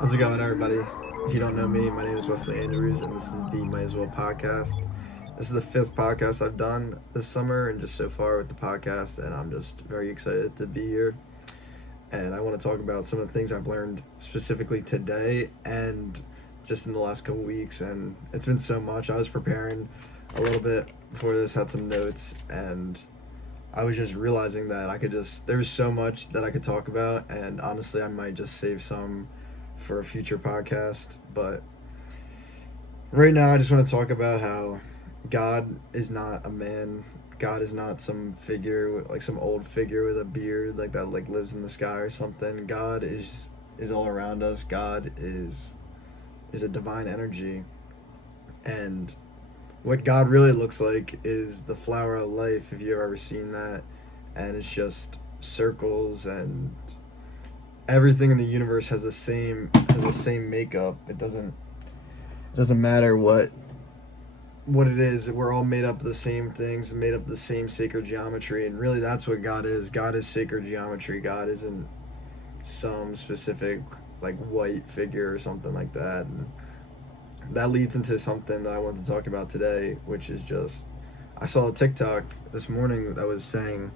How's it going, everybody? If you don't know me, my name is Wesley Andrews, and this is the Might As Well podcast. This is the fifth podcast I've done this summer, and just so far with the podcast, and I'm just very excited to be here. And I want to talk about some of the things I've learned specifically today and just in the last couple weeks, and it's been so much. I was preparing a little bit before this, had some notes, and I was just realizing that there's so much that I could talk about, and honestly, I might just save some for a future podcast. But right now, I just want to talk about how God is not a man. God is not some figure, like some old figure with a beard, like that, like lives in the sky or something. God is all around us. God is a divine energy, and what God really looks like is the flower of life, if you've ever seen that. And it's just circles, and everything in the universe has the same makeup. It doesn't matter what it is. We're all made up of the same things, made up of the same sacred geometry, and really that's what God is. God is sacred geometry. God isn't some specific like white figure or something like that. And that leads into something that I want to talk about today, which is just, I saw a TikTok this morning that was saying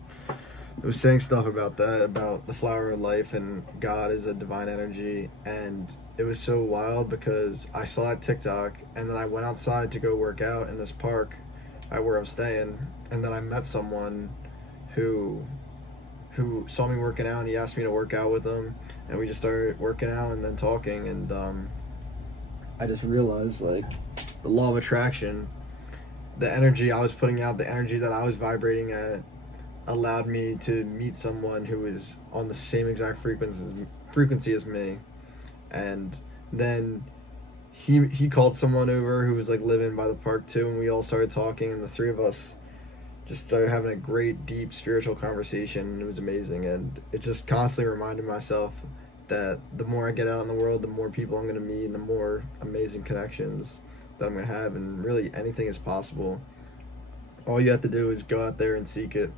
stuff about that, about the flower of life and God is a divine energy. And it was so wild because I saw that TikTok, and then I went outside to go work out in this park at where I'm staying, and then I met someone who saw me working out, and he asked me to work out with him, and we just started working out and then talking. And I just realized, like, the law of attraction, the energy I was putting out, the energy that I was vibrating at, allowed me to meet someone who was on the same exact frequency as me. And then he called someone over who was like living by the park too, and we all started talking, and the three of us just started having a great deep spiritual conversation, and it was amazing. And it just constantly reminded myself that the more I get out in the world, the more people I'm going to meet, and the more amazing connections that I'm going to have. And really anything is possible. All you have to do is go out there and seek it.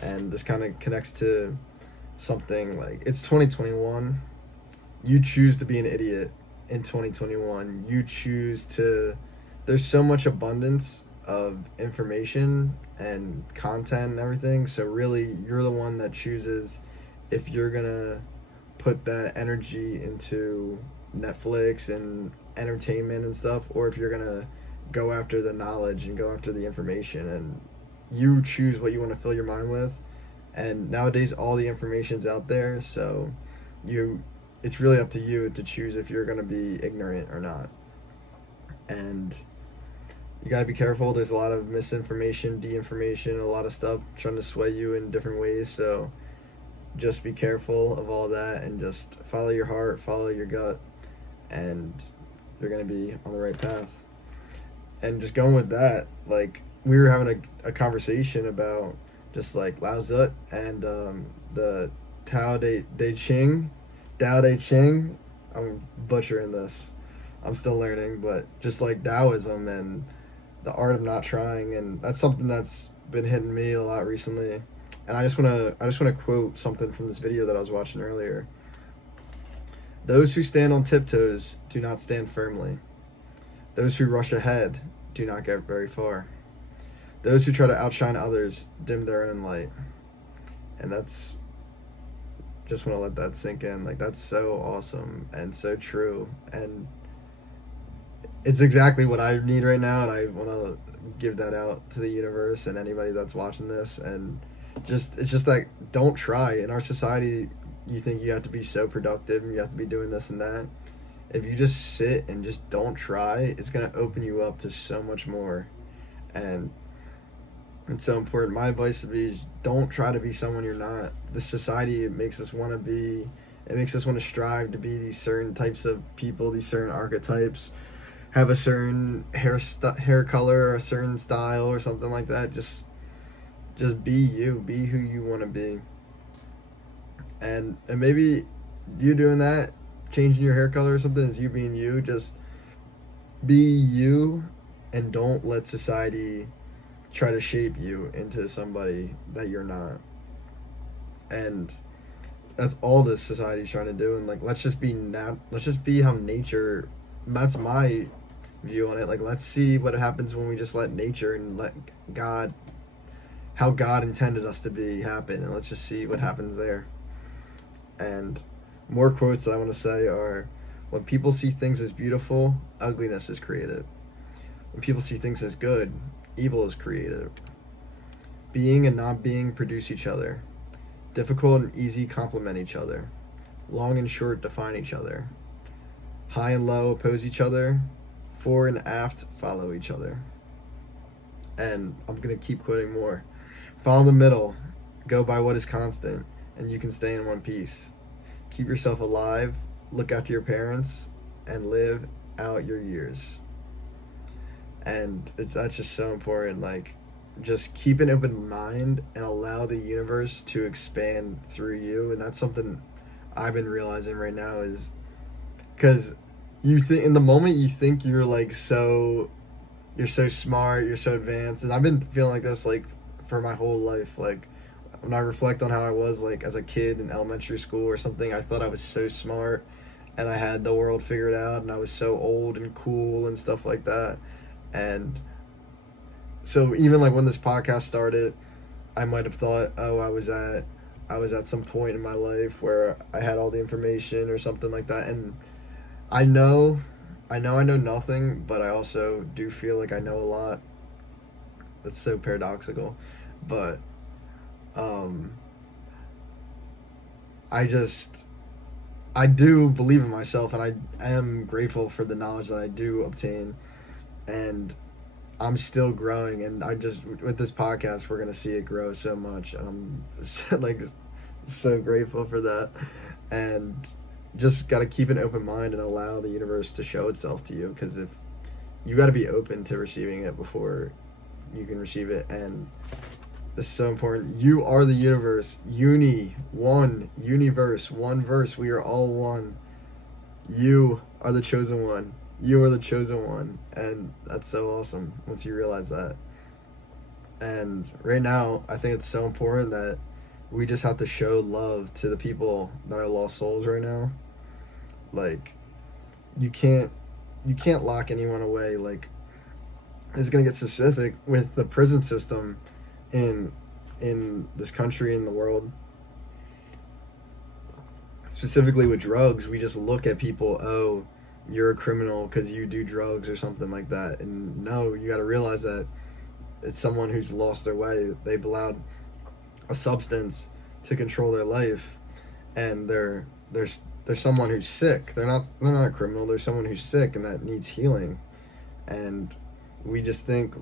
And this kind of connects to something like, it's 2021. You choose to be an idiot in 2021. You choose to, there's so much abundance of information and content and everything. So really, you're the one that chooses if you're going to put that energy into Netflix and entertainment and stuff, or if you're going to go after the knowledge and go after the information. And you choose what you want to fill your mind with. And nowadays all the information's out there, so it's really up to you to choose if you're going to be ignorant or not. And you got to be careful. There's a lot of misinformation, de-information, a lot of stuff trying to sway you in different ways. So just be careful of all that, and just follow your heart, follow your gut, and you're going to be on the right path. And just going with that, like, we were having a conversation about just like Lao Tzu and the Tao Te Ching. I'm butchering this. I'm still learning, but just like Taoism and the art of not trying, and that's something that's been hitting me a lot recently. And I just wanna quote something from this video that I was watching earlier. Those who stand on tiptoes do not stand firmly. Those who rush ahead do not get very far. Those who try to outshine others dim their own light. And that's, just want to let that sink in. Like, that's so awesome and so true. And it's exactly what I need right now, and I want to give that out to the universe and anybody that's watching this. And it's just like, don't try. In our society, you think you have to be so productive and you have to be doing this and that. If you just sit and just don't try, it's going to open you up to so much more. And it's so important. My advice would be, don't try to be someone you're not. This society, it makes us want to strive to be these certain types of people, these certain archetypes, have a certain hair color, or a certain style or something like that. Just be you, be who you want to be. And maybe you doing that, changing your hair color or something, is you being you. Just be you, and don't let society try to shape you into somebody that you're not. And that's all this society's trying to do, and like let's just be how nature. That's my view on it. Like let's see what happens when we just let nature and let God, how God intended us to be, happen, and let's just see what happens there. And more quotes that I want to say are, when people see things as beautiful, ugliness is created. When people see things as good, evil is created. Being and not being produce each other. Difficult and easy complement each other. Long and short define each other. High and low oppose each other. Fore and aft follow each other. And I'm going to keep quoting more. Follow the middle. Go by what is constant, and you can stay in one piece. Keep yourself alive. Look after your parents, and live out your years. And that's just so important. Like, just keep an open mind and allow the universe to expand through you. And that's something I've been realizing right now, is because you think in the moment you think you're like you're so smart, you're so advanced, and I've been feeling like this like for my whole life. Like when I reflect on how I was like as a kid in elementary school or something, I thought I was so smart and I had the world figured out, and I was so old and cool and stuff like that. And so even like when this podcast started, I might have thought, oh, I was at some point in my life where I had all the information or something like that. And I know nothing, but I also do feel like I know a lot. That's so paradoxical. But I do believe in myself, and I am grateful for the knowledge that I do obtain, and I'm still growing, and with this podcast, we're gonna see it grow so much, and I'm like so grateful for that, and just gotta keep an open mind and allow the universe to show itself to you, because if you gotta be open to receiving it before you can receive it. And this is so important. You are the universe, one universe, one verse. We are all one. You are the chosen one. You are the chosen one, and that's so awesome once you realize that. And right now, I think it's so important that we just have to show love to the people that are lost souls right now. Like, you can't lock anyone away. Like, this is gonna get specific with the prison system in this country, in the world. Specifically with drugs, we just look at people, oh, you're a criminal because you do drugs or something like that. And no, you got to realize that it's someone who's lost their way. They've allowed a substance to control their life, and they're someone who's sick. They're not a criminal. They're someone who's sick and that needs healing. And we just think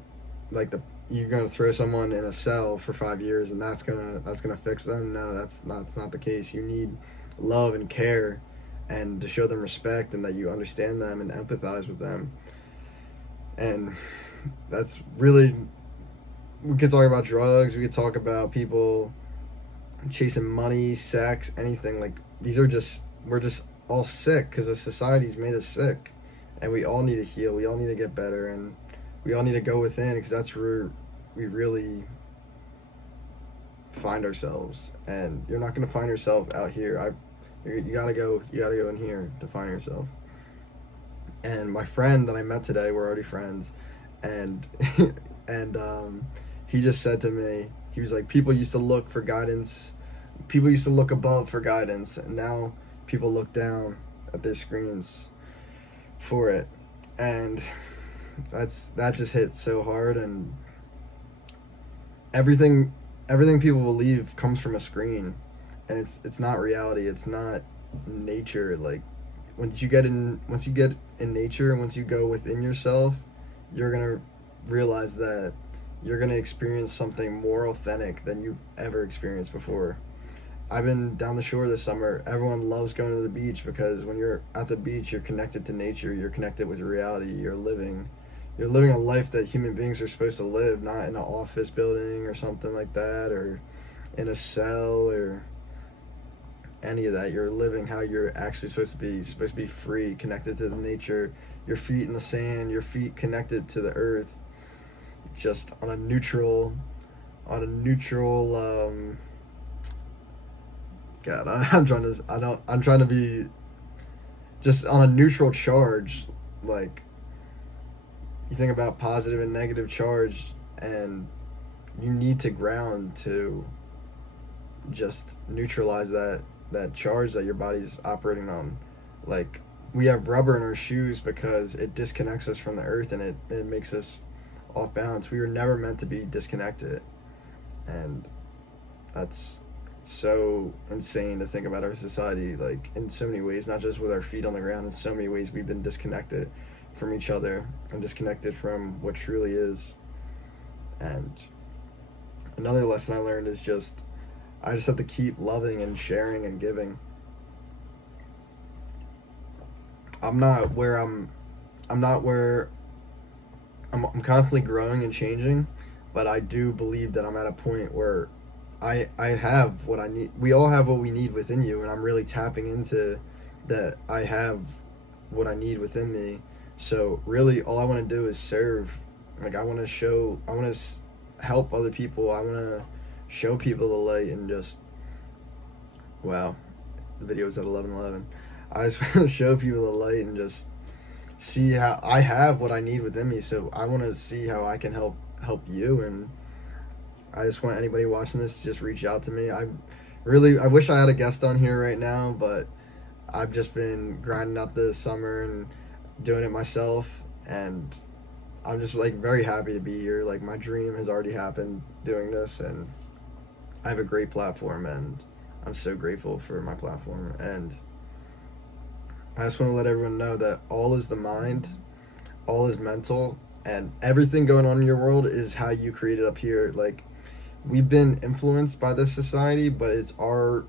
like you're gonna throw someone in a cell for 5 years and that's gonna fix them. No, that's not the case. You need love and care, and to show them respect, and that you understand them and empathize with them. And that's really, we could talk about drugs, we could talk about people chasing money, sex, anything. Like, we're just all sick because the society's made us sick, and we all need to heal. We all need to get better, and we all need to go within, because that's where we really find ourselves. And you're not going to find yourself out here. You gotta go in here to find yourself. And my friend that I met today, we're already friends, and he just said to me, he was like, people used to look for guidance, people used to look above for guidance, and now people look down at their screens for it. And that just hit so hard. And everything people believe comes from a screen, and it's not reality. It's not nature. Like, once you get in nature, and once you go within yourself, you're gonna realize that you're gonna experience something more authentic than you've ever experienced before. I've been down the shore this summer. Everyone loves going to the beach, because when you're at the beach, you're connected to nature, you're connected with reality, you're living a life that human beings are supposed to live, not in an office building or something like that, or in a cell or any of that. You're living how you're actually supposed to be free, connected to the nature, your feet in the sand, your feet connected to the earth, just on a neutral God, I'm trying to be just on a neutral charge. Like, you think about positive and negative charge, and you need to ground to just neutralize that charge that your body's operating on. Like, we have rubber in our shoes because it disconnects us from the earth, and it makes us off balance. We were never meant to be disconnected, and that's so insane to think about our society, like, in so many ways, not just with our feet on the ground. In so many ways we've been disconnected from each other and disconnected from what truly is. And another lesson I learned is I just have to keep loving and sharing and giving. I'm not where I'm constantly growing and changing, but I do believe that I'm at a point where I have what I need. We all have what we need within you, and I'm really tapping into that. I have what I need within me. So really, all I want to do is serve. Like, I want to help other people. I want to show people the light, and just, wow, the video's at 11:11. I just want to show people the light and just see how I have what I need within me. So I want to see how I can help you, and I just want anybody watching this to just reach out to me. I wish I had a guest on here right now, but I've just been grinding out this summer and doing it myself, and I'm just, like, very happy to be here. Like, my dream has already happened doing this, and I have a great platform, and I'm so grateful for my platform. And I just want to let everyone know that all is the mind, all is mental, and everything going on in your world is how you create it up here. Like, we've been influenced by this society, but it's our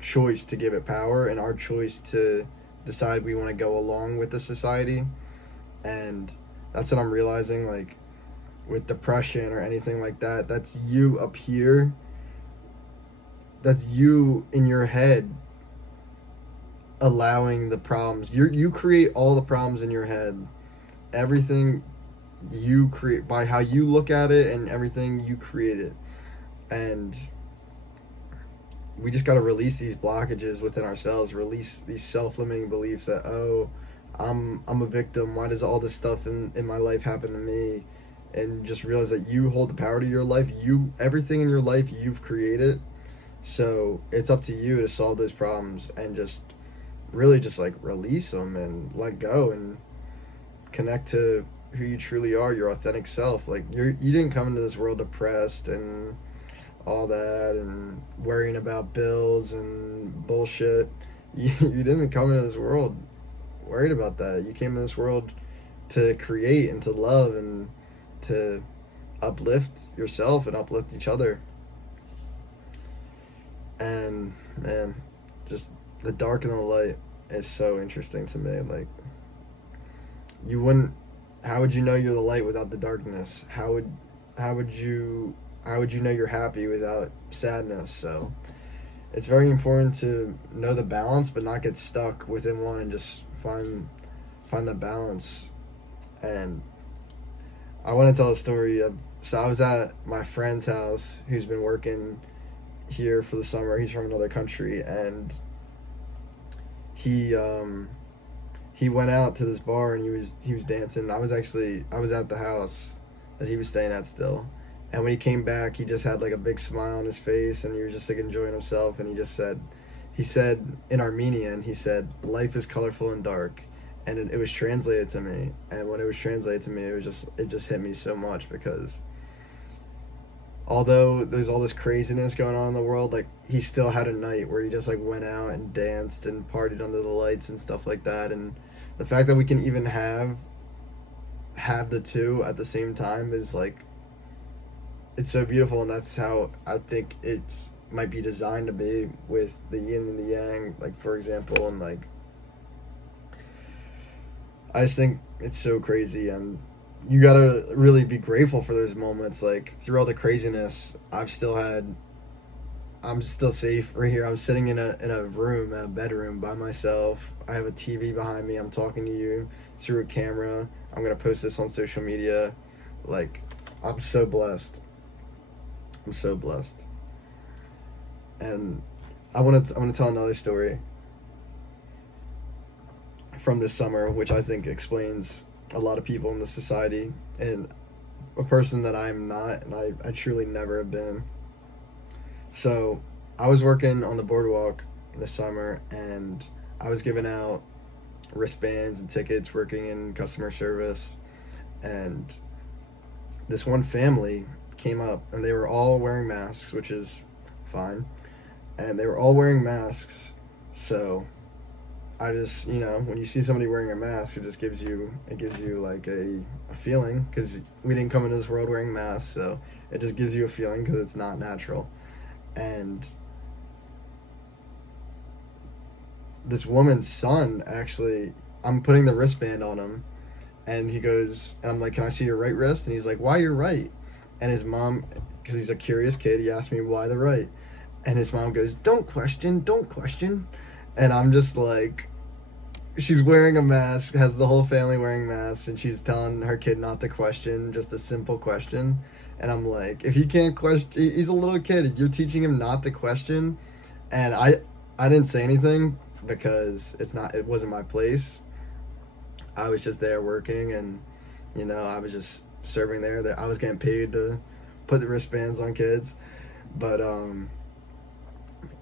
choice to give it power, and our choice to decide we want to go along with the society. And that's what I'm realizing, like, with depression or anything like that. That's you up here. That's you in your head allowing the problems. You create all the problems in your head. Everything you create by how you look at it, and everything you create it. And we just got to release these blockages within ourselves, release these self-limiting beliefs that, oh, I'm a victim. Why does all this stuff in my life happen to me? And just realize that you hold the power to your life. Everything in your life you've created. So it's up to you to solve those problems, and just really just, like, release them and let go and connect to who you truly are, your authentic self. Like, you didn't come into this world depressed and all that and worrying about bills and bullshit. You didn't come into this world worried about that. You came into this world to create and to love and to uplift yourself and uplift each other. And, man, just the dark and the light is so interesting to me. Like, how would you know you're the light without the darkness? How would you know you're happy without sadness? So it's very important to know the balance, but not get stuck within one, and just find the balance. And I want to tell a story so I was at my friend's house, who's been working here for the summer. He's from another country, and he went out to this bar, and he was dancing. I was at the house that he was staying at still. And when he came back, he just had, like, a big smile on his face, and he was just, like, enjoying himself. And he said in Armenian, he said, "Life is colorful and dark." And it was translated to me. And when it was translated to me, it just hit me so much, because although there's all this craziness going on in the world, like, he still had a night where he just, like, went out and danced and partied under the lights and stuff like that. And the fact that we can even have the two at the same time is, like, it's so beautiful. And that's how I think it might be designed to be, with the yin and the yang, like, for example. And, like, I just think it's so crazy, and you gotta really be grateful for those moments. Like, through all the craziness, I'm still safe right here. I'm sitting in a room, a bedroom by myself. I have a TV behind me. I'm talking to you through a camera. I'm gonna post this on social media. Like, I'm so blessed. I'm so blessed. And I want to tell another story from this summer, which I think explains a lot of people in the society, and a person that I'm not, and I truly never have been. So I was working on the boardwalk this summer, and I was giving out wristbands and tickets, working in customer service, and this one family came up, and they were all wearing masks, which is fine, and they were all wearing masks. So I just, when you see somebody wearing a mask, it gives you like a feeling, because we didn't come into this world wearing masks, so it just gives you a feeling because it's not natural. And this woman's son, actually, I'm putting the wristband on him, and he goes, and I'm like, can I see your right wrist? And he's like, why your right? And his mom, because he's a curious kid, he asked me why the right. And his mom goes, don't question. And I'm just like, she's wearing a mask, has the whole family wearing masks, and she's telling her kid not to question, just a simple question. And I'm like, if he can't question, he's a little kid, you're teaching him not to question. And I didn't say anything because it wasn't my place. I was just there working, and I was just serving there. That I was getting paid to put the wristbands on kids. But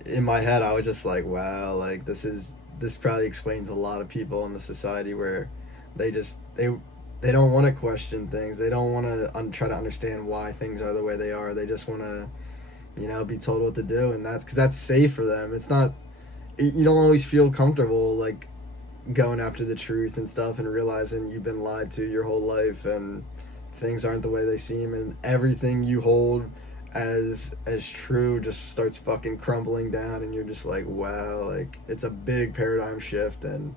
in my head I was just like, wow, like this probably explains a lot of people in the society where they don't want to question things. They don't want to try to understand why things are the way they are. They just want to, be told what to do, and that's because that's safe for them. It's not. You don't always feel comfortable like going after the truth and stuff, and realizing you've been lied to your whole life, and things aren't the way they seem, and everything you hold as true just starts fucking crumbling down, and you're just like, wow, like it's a big paradigm shift, and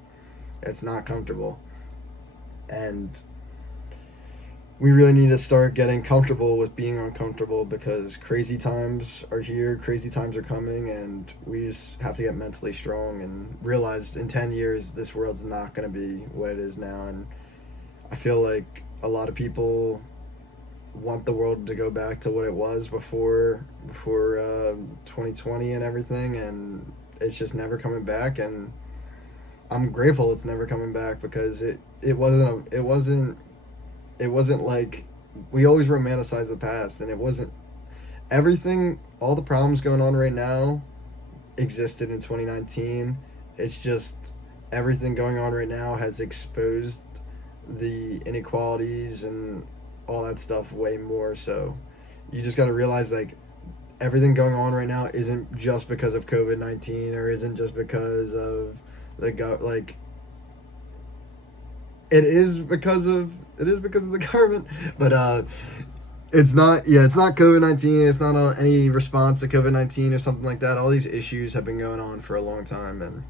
it's not comfortable. And we really need to start getting comfortable with being uncomfortable, because crazy times are here, crazy times are coming, and we just have to get mentally strong and realize in 10 years this world's not going to be what it is now. And I feel like a lot of people want the world to go back to what it was before 2020 and everything, and it's just never coming back. And I'm grateful it's never coming back, because it wasn't like, we always romanticize the past, and it wasn't everything. All the problems going on right now existed in 2019. It's just everything going on right now has exposed the inequalities and all that stuff way more. So you just got to realize, like, everything going on right now isn't just because of COVID-19, or isn't just because of it is because of the government, but it's not COVID-19. It's not any response to COVID-19 or something like that. All these issues have been going on for a long time, and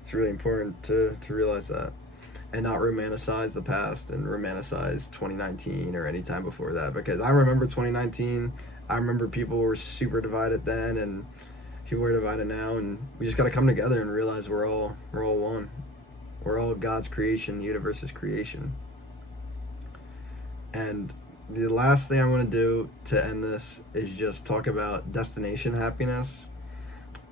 it's really important to realize that, and not romanticize the past and romanticize 2019 or any time before that, because I remember 2019. I remember people were super divided then, and people are divided now, and we just got to come together and realize we're all one. We're all God's creation, the universe's creation. And the last thing I want to do to end this is just talk about destination happiness,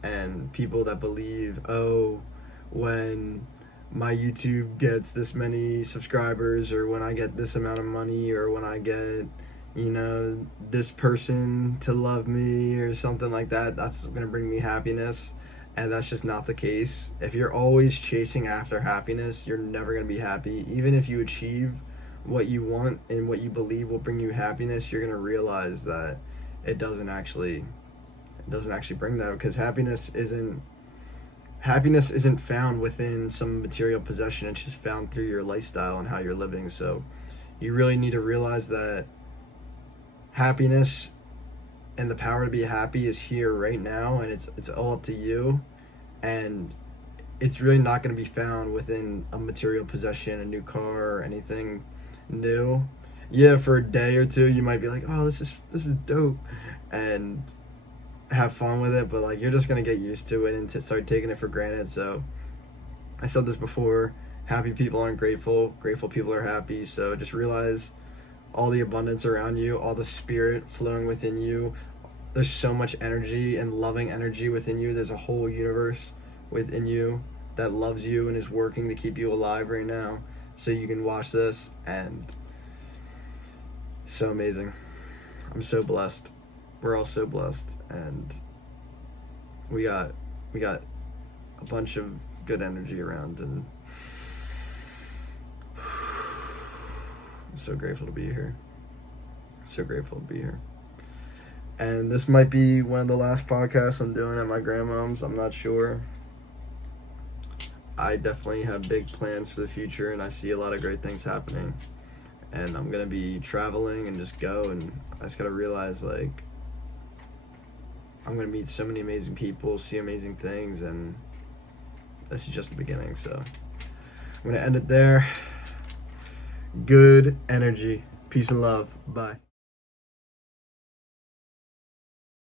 and people that believe, oh, when my YouTube gets this many subscribers, or when I get this amount of money, or when I get, this person to love me or something like that, that's going to bring me happiness. And that's just not the case. If you're always chasing after happiness, you're never going to be happy. Even if you achieve what you want and what you believe will bring you happiness, you're going to realize that it doesn't actually bring that, because happiness isn't found within some material possession. It's just found through your lifestyle and how you're living. So you really need to realize that happiness and the power to be happy is here right now, and it's all up to you. And it's really not going to be found within a material possession, a new car, or anything new. Yeah, for a day or two you might be like, oh, this is dope, and have fun with it, but like, you're just going to get used to it and to start taking it for granted. So I said this before, happy people aren't grateful people are happy. So just realize all the abundance around you, all the spirit flowing within you, there's so much energy and loving energy within you. There's a whole universe within you that loves you and is working to keep you alive right now, so you can watch this. And so amazing. I'm so blessed. We're all so blessed, and we got a bunch of good energy around, and I'm so grateful to be here. So grateful to be here. And this might be one of the last podcasts I'm doing at my grandmom's. I'm not sure. I definitely have big plans for the future, and I see a lot of great things happening. And I'm going to be traveling and just go, and I just got to realize, like, I'm going to meet so many amazing people, see amazing things, and this is just the beginning. So I'm going to end it there. Good energy. Peace and love. Bye.